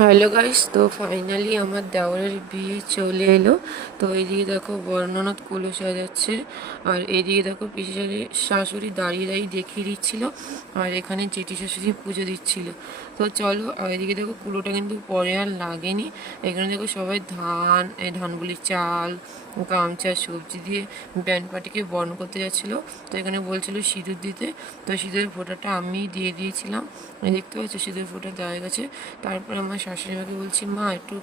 Hello guys, তো finally আমার দেওরের বিয়ে চলে এলো। তো এইদিকে দেখো বর্ণনাথ কুলো সাজাচ্ছে, আর এইদিকে দেখো পিসি শাশুড়ি দাঁড়িয়ে দাঁড়িয়ে দেখিয়ে দিচ্ছিল, আর এখানে জেঠি শাশুড়ি পুজো দিচ্ছিল। তো চলো, আর এদিকে দেখো কুলোটা কিন্তু পরে আর লাগেনি। এখানে দেখো সবাই এই ধানগুলি চাল, গামছা, সবজি দিয়ে ব্যান্ড পার্টিকে বরণ করতে যাচ্ছিলো। তো এখানে বলছিল সিঁদুর দিতে, তো সিঁদুরের ফোঁটাটা আমি দিয়ে দিয়েছিলাম। দেখতে পাচ্ছ সিঁদুর ফোঁটা দেওয়া গেছে। তারপর আমার শাশুড়ি মাকে বলছি, মা একটু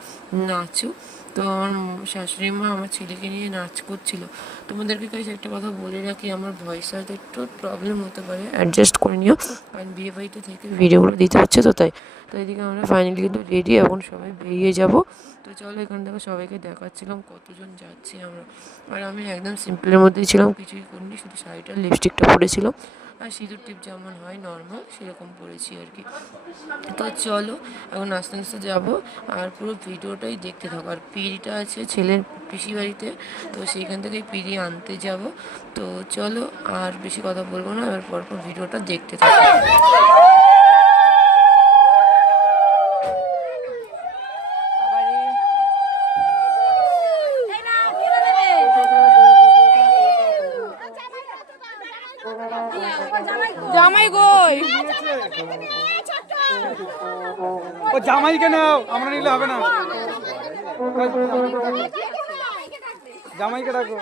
নাচো। তো আমার শাশুড়ি মা আমার ছেলেকে নিয়ে নাচ করছিল। তোমাদেরকে কাছে একটা কথা বলে রাখি, আমার ভয়েস হয়তো একটু প্রবলেম হতে পারে, অ্যাডজাস্ট করে নিও, কারণ বিয়ে বাড়িতে থেকে ভিডিওগুলো দিতে হচ্ছে তো তাই। তো এদিকে আমরা ফাইনালি কিন্তু রেডি, এখন সবাই বেরিয়ে যাব। তো চলো, এখান থেকে সবাইকে দেখাচ্ছিলাম কতজন যাচ্ছি আমরা। আর আমি একদম সিম্পলের মধ্যেই ছিলাম, কিছুই করিনি, শুধু শাড়িটা লিপস্টিকটা পরেছিলাম, আর সিঁদুর টিপ যেমন হয় নর্মাল সেরকম পরেছি আর কি। তো চলো, এখন আস্তে আস্তে যাবো, আর পুরো ভিডিওটাই দেখতে থাকো। আর পিড়িটা আছে ছেলের পিসি বাড়িতে, তো সেইখান থেকেই পিড়ি আনতে যাব। তো চলো, আর বেশি কথা বলবো না, এবার পরপর ভিডিওটা দেখতে থাকো। জামাই কই? ও জামাইকে নাও, আমরা নিলে হবে না। জামাইকে ডাকো।